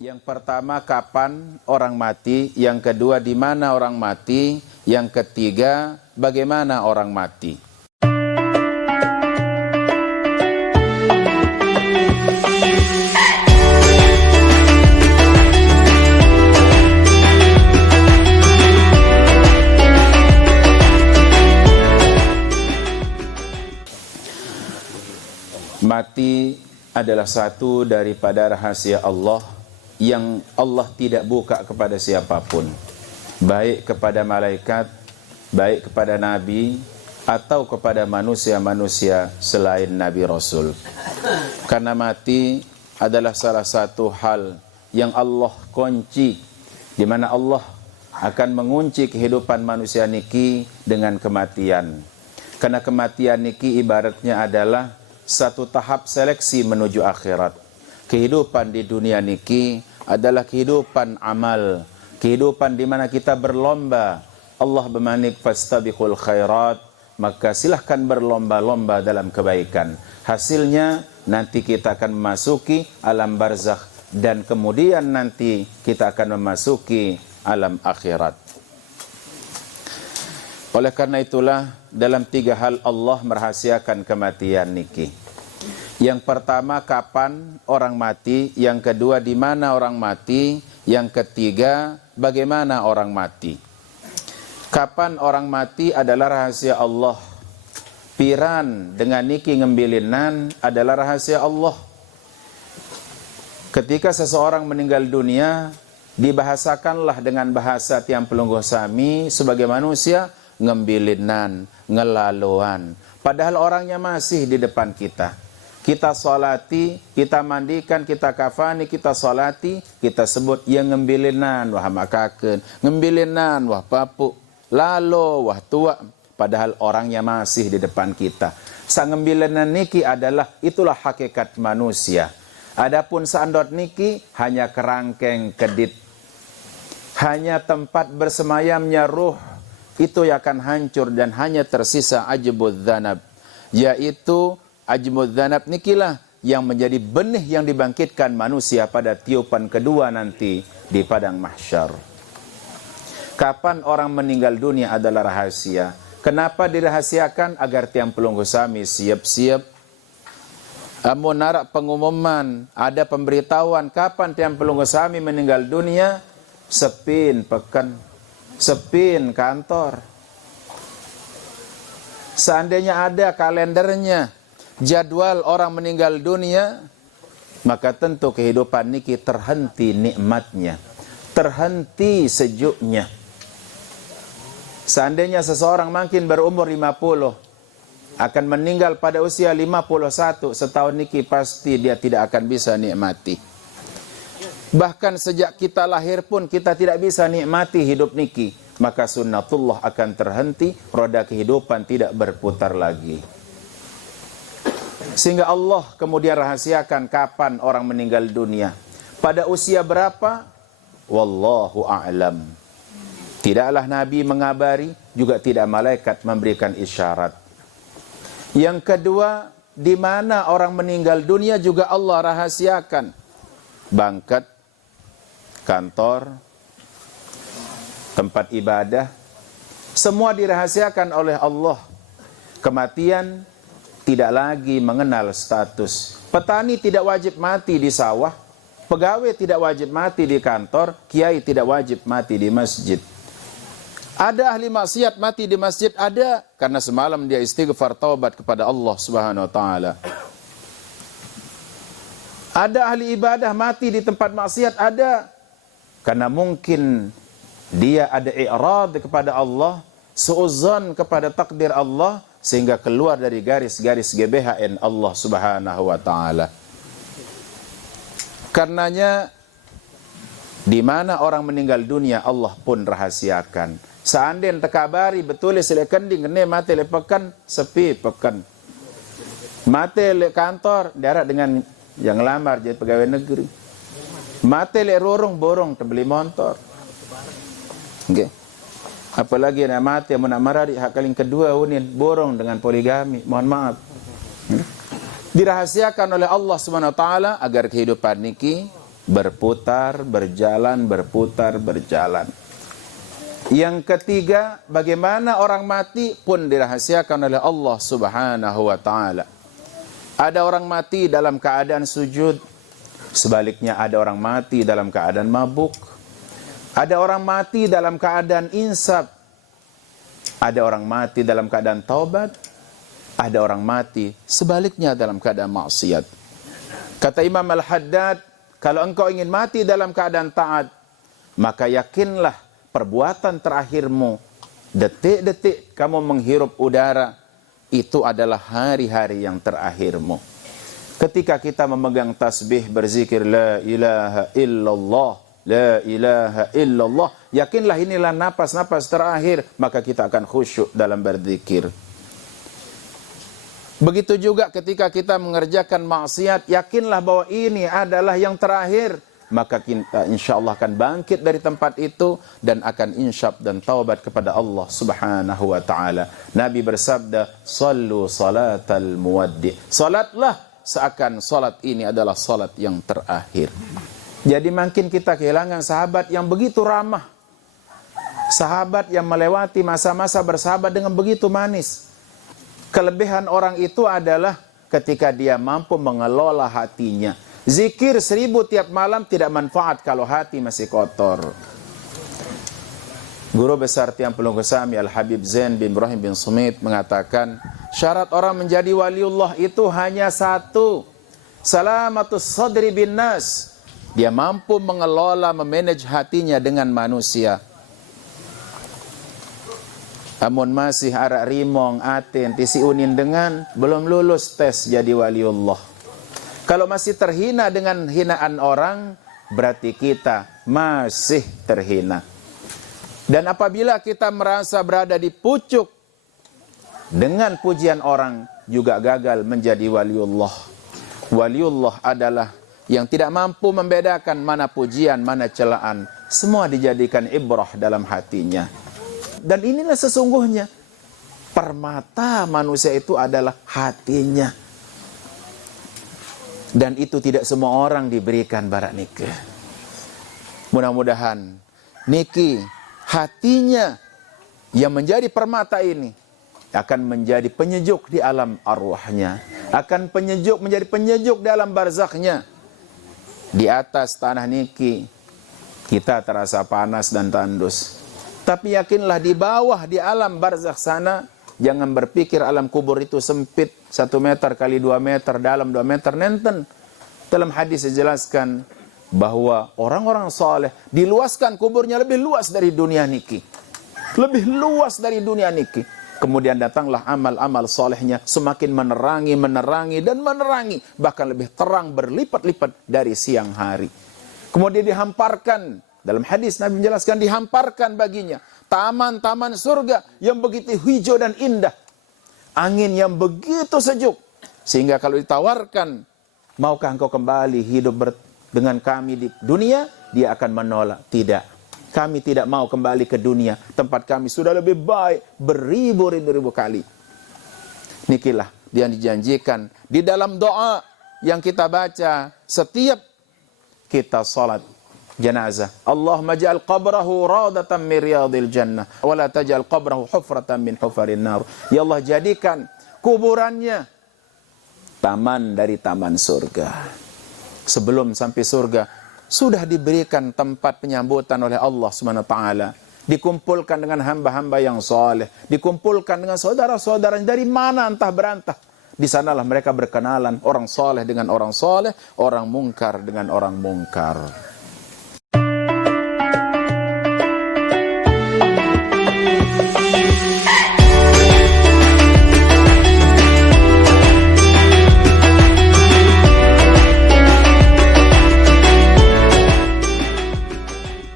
Yang pertama, kapan orang mati. Yang kedua, di mana orang mati. Yang ketiga, bagaimana orang mati. Mati adalah satu daripada rahasia Allah yang Allah tidak buka kepada siapapun, baik kepada malaikat, baik kepada nabi, atau kepada manusia-manusia selain nabi rasul. Karena mati adalah salah satu hal yang Allah kunci, di mana Allah akan mengunci kehidupan manusia niki dengan kematian. Karena kematian niki ibaratnya adalah satu tahap seleksi menuju akhirat. Kehidupan di dunia niki adalah kehidupan amal, kehidupan di mana kita berlomba. Allah bermanik fastabiqul khairat, maka silahkan berlomba-lomba dalam kebaikan. Hasilnya nanti kita akan memasuki alam barzakh dan kemudian nanti kita akan memasuki alam akhirat. Oleh karena itulah dalam tiga hal Allah merahasiakan kematian niki. Yang pertama, kapan orang mati. Yang kedua, di mana orang mati. Yang ketiga, bagaimana orang mati. Kapan orang mati adalah rahasia Allah. Piran dengan niki ngembilinan adalah rahasia Allah. Ketika seseorang meninggal dunia, dibahasakanlah dengan bahasa tiang pelungguh sami sebagai manusia, ngembilinan, ngelaluan. Padahal orangnya masih di depan kita. Kita salati, kita mandikan, kita kafani, kita salati, kita sebut yang ngembilinan, wah makaken, ngembilinan, wah papu, lalo, wah tua. Padahal orangnya masih di depan kita. Sang ngembilinan niki adalah, itulah hakikat manusia. Adapun saandot niki hanya kerangkeng kedit. Hanya tempat bersemayamnya ruh. Itu yang akan hancur dan hanya tersisa ajbud dzanab, yaitu ajmud dzanab nikilah yang menjadi benih yang dibangkitkan manusia pada tiupan kedua nanti di padang mahsyar. Kapan orang meninggal dunia adalah rahasia. Kenapa dirahasiakan? Agar tiang pelungguh sami siap-siap. Amun narak pengumuman, ada pemberitahuan kapan tiang pelungguh sami meninggal dunia, sepin pekan, sepin kantor. Seandainya ada kalendernya, jadwal orang meninggal dunia, maka tentu kehidupan niki terhenti nikmatnya, terhenti sejuknya. Seandainya seseorang makin berumur 50, akan meninggal pada usia 51, setahun niki pasti dia tidak akan bisa nikmati. Bahkan sejak kita lahir pun kita tidak bisa nikmati hidup niki, maka sunnatullah akan terhenti, roda kehidupan tidak berputar lagi. Sehingga Allah kemudian rahasiakan kapan orang meninggal dunia. Pada usia berapa? Wallahu a'lam. Tidaklah Nabi mengabari, juga tidak malaikat memberikan isyarat. Yang kedua, di mana orang meninggal dunia juga Allah rahasiakan. Bangkat, kantor, tempat ibadah, semua dirahasiakan oleh Allah. Kematian tidak lagi mengenal status. Petani tidak wajib mati di sawah, pegawai tidak wajib mati di kantor, kiai tidak wajib mati di masjid. Ada ahli maksiat mati di masjid, ada, karena semalam dia istighfar taubat kepada Allah Subhanahu wa taala. Ada ahli ibadah mati di tempat maksiat, ada, karena mungkin dia ada i'rad kepada Allah, suudzon kepada takdir Allah, sehingga keluar dari garis-garis GBHN Allah Subhanahu wa taala. Karenanya di mana orang meninggal dunia Allah pun rahasiakan. Seandainya tekabari betul sile kending kene mati le pekan sepi pekan. Mati le kantor darat dengan yang lamar jadi pegawai negeri. Mati le rorong borong terbeli motor. Okay. Apalagi nak mati yang nak marari hak kaling kedua unin borong dengan poligami. Mohon maaf. Dirahasiakan oleh Allah Subhanahu wa taala agar kehidupan niki Berputar, berjalan, berputar, berjalan. Yang ketiga, bagaimana orang mati pun dirahasiakan oleh Allah Subhanahu wa ta'ala. Ada orang mati dalam keadaan sujud, sebaliknya ada orang mati dalam keadaan mabuk. Ada orang mati dalam keadaan insaf, ada orang mati dalam keadaan taubat, ada orang mati sebaliknya dalam keadaan maksiat. Kata Imam Al-Haddad, kalau engkau ingin mati dalam keadaan taat, maka yakinlah perbuatan terakhirmu, detik-detik kamu menghirup udara, itu adalah hari-hari yang terakhirmu. Ketika kita memegang tasbih, berzikir la ilaha illallah, la ilaha illallah, yakinlah inilah napas-napas terakhir, maka kita akan khusyuk dalam berzikir. Begitu juga ketika kita mengerjakan maksiat, yakinlah bahwa ini adalah yang terakhir, maka kita insyaallah akan bangkit dari tempat itu dan akan insyaf dan taubat kepada Allah Subhanahu wa ta'ala. Nabi bersabda, sallu salatal muwaddi, salatlah seakan salat ini adalah salat yang terakhir. Jadi makin kita kehilangan sahabat yang begitu ramah, sahabat yang melewati masa-masa bersahabat dengan begitu manis. Kelebihan orang itu adalah ketika dia mampu mengelola hatinya. Zikir 1000 tiap malam tidak manfaat kalau hati masih kotor. Guru besar Tiang Pelunggu Sami Al-Habib Zain bin Ibrahim bin Sumit mengatakan, syarat orang menjadi waliullah itu hanya satu, salamatus sadri bin nas. Dia mampu mengelola, memanage hatinya dengan manusia. Amun masih arak rimong, aten, tisi unin dengan belum lulus tes jadi waliullah. Kalau masih terhina dengan hinaan orang, berarti kita masih terhina. Dan apabila kita merasa berada di pucuk dengan pujian orang, juga gagal menjadi waliullah. Waliullah adalah yang tidak mampu membedakan mana pujian, mana celaan. Semua dijadikan ibrah dalam hatinya. Dan inilah sesungguhnya permata manusia itu adalah hatinya. Dan itu tidak semua orang diberikan barak nikah. Mudah-mudahan niki hatinya yang menjadi permata ini akan menjadi penyejuk di alam arwahnya, akan menjadi penyejuk dalam barzakhnya. Di atas tanah niki kita terasa panas dan tandus. Tapi yakinlah di bawah, di alam barzakh sana, jangan berpikir alam kubur itu sempit, 1 meter kali 2 meter, dalam 2 meter, nenten. Dalam hadis dijelaskan bahwa orang-orang saleh diluaskan kuburnya lebih luas dari dunia niki. Lebih luas dari dunia niki. Kemudian datanglah amal-amal salehnya semakin menerangi, dan menerangi. Bahkan lebih terang berlipat-lipat dari siang hari. Kemudian dihamparkan. Dalam hadis Nabi menjelaskan dihamparkan baginya taman-taman surga yang begitu hijau dan indah. Angin yang begitu sejuk. Sehingga kalau ditawarkan, maukah engkau kembali hidup dengan kami di dunia? Dia akan menolak. Tidak. Kami tidak mau kembali ke dunia. Tempat kami sudah lebih baik beribu-ribu kali. Nikilah yang dijanjikan di dalam doa yang kita baca setiap kita salat jenazah. Allahumma ja'al qabrahu radatan min riyadil jannah wa la taj'al qabrahu hufratan min hufarin nar. Ya Allah, jadikan kuburannya taman dari taman surga. Sebelum sampai surga sudah diberikan tempat penyambutan oleh Allah Subhanahu wa taala. Dikumpulkan dengan hamba-hamba yang saleh, dikumpulkan dengan saudara-saudara dari mana entah berantah. Di sanalah mereka berkenalan, orang saleh dengan orang saleh, orang mungkar dengan orang mungkar.